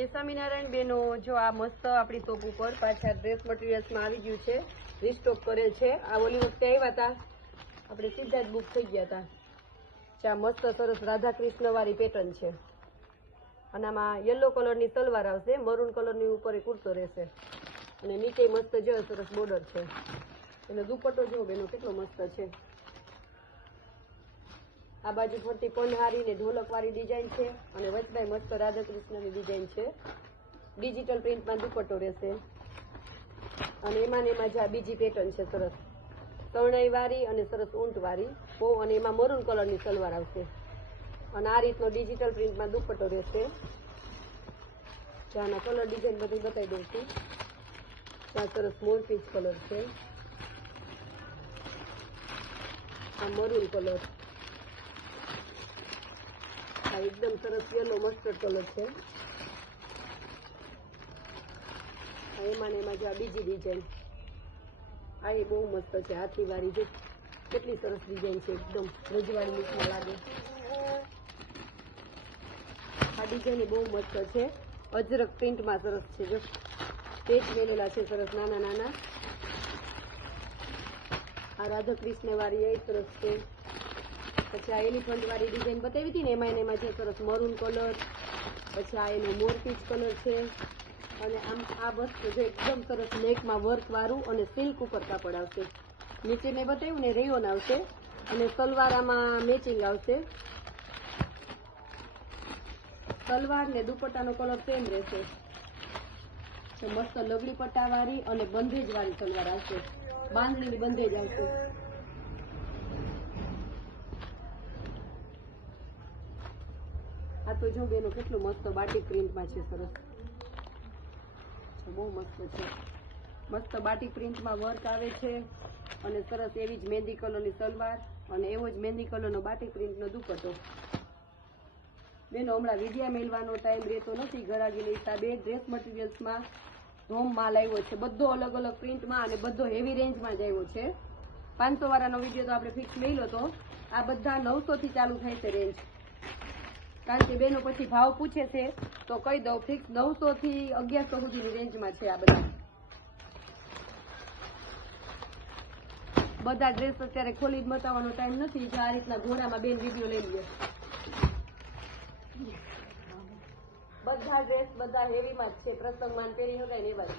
જય સ્વામિનારાયણ બેનો, જો આ મસ્ત આપણી શોપ ઉપર પાછા ડ્રેસ મટીરિયલ્સમાં આવી ગયું છે, રીસ્ટોક કરે છે. આ ઓલી વખતે આવ્યા હતા, આપણે સીધા જ બુક થઈ ગયા હતા. આ મસ્ત સરસ રાધા કૃષ્ણ વાળી પેટર્ન છે અને આમાં યલો કલરની સલવાર આવશે, મરૂન કલરની ઉપર કુર્તો રહેશે અને નીચે મસ્ત જો સરસ બોર્ડર છે. એનો દુપટ્ટો જો બેનો કેટલો મસ્ત છે. આ બાજુ ફરતી પનહારી ને ઢોલક વાળી ડિઝાઇન છે અને વચમાં મસ્ત રાધા કૃષ્ણની ડિઝાઇન છે. ડિજિટલ પ્રિન્ટમાં દુપટ્ટો રહેશે અને એમાં જ આ બીજી પેટર્ન છે સરસ તરણાઈ વાળી અને સરસ ઊંટ વાળી બહુ, અને એમાં મરૂન કલરની સલવાર આવશે અને આ રીતનો ડિજિટલ પ્રિન્ટમાં દુપટ્ટો રહેશે. આના કલર ડિઝાઇન બધી બતાવી દઉં છું. આ સરસ મોરપીચ કલર છે, આ મરૂન કલર, આ એકદમ સરસ યલો મસ્ટર્ડ કલર છે. એમાં જો આ બીજી ડિઝાઇન, આ એ બહુ મસ્ત છે, હાથી વાળી છે, કેટલી સરસ ડિઝાઇન છે, એકદમ રજવાડી લુકમાં લાગે. આ ડિઝાઇન બહુ મસ્ત છે, અજરક પ્રિન્ટમાં સરસ છે, જો પેચ મેલેલા છે સરસ નાના નાના. આ રાધા કૃષ્ણ વાળી એ સરસ છે. પછી આ એલિફન્ટ વાળી ડિઝાઇન બતાવી હતી ને, એમાં જે સરસ મરૂન કલર, પછી આ એનો મોરપીચ કલર છે અને આમ આ વસ્તુ જો એકદમ સરસ નેકમાં વર્ક વાળું અને સિલ્ક ઉપર કાપડ આવશે. નીચે મેં બતાવ્યું ને રેયોન આવશે અને સલવાર આમાં મેચિંગ આવશે. સલવાર ને દુપટ્ટાનો કલર સેમ રહેશે. મસ્ત લગડી પટ્ટા વાળી અને બંધેજ વાળી સલવાર આવશે, બાંધણીની બંધેજ આવશે. આ તો જો બેનો કેટલું મસ્ત બાટિક પ્રિન્ટમાં છે, સરસ બહુ મસ્ત છે. મસ્ત બાટિક પ્રિન્ટમાં વર્ક આવે છે અને સરસ એવી જ મહેંદી કલરની સલવાર અને એવો જ મહેંદી કલરનો બાટિક પ્રિન્ટનો દુપટ્ટો. બેનો હમણાં વિડિયા મેળવાનો ટાઈમ રહેતો નથી, ઘરાગીના હિસાબે ડ્રેસ મટીરિયલ્સમાં ધોમ માલ આવ્યો છે, બધો અલગ અલગ પ્રિન્ટમાં અને બધો હેવી રેન્જમાં જ આવ્યો છે. 500 વાળાનો વિડીયો તો આપણે ફિક્સ લઈ લો, તો આ બધા 900 થી ચાલુ થાય છે રેન્જ. કારણ કે બેનો પછી ભાવ પૂછે છે તો કહી દઉં, ફિક્સ 900 થી 1100 સુધીની રેન્જમાં છે. આ બધા ડ્રેસ અત્યારે ખોલી બતાવવાનો ટાઈમ નથી, જો આ રીતના ઘોડામાં બેન વિડીયો લઈ લઈએ. બધા ડ્રેસ બધા હેવીમાં જ છે, પ્રસંગમાં પહેરી શકાય ને એવા.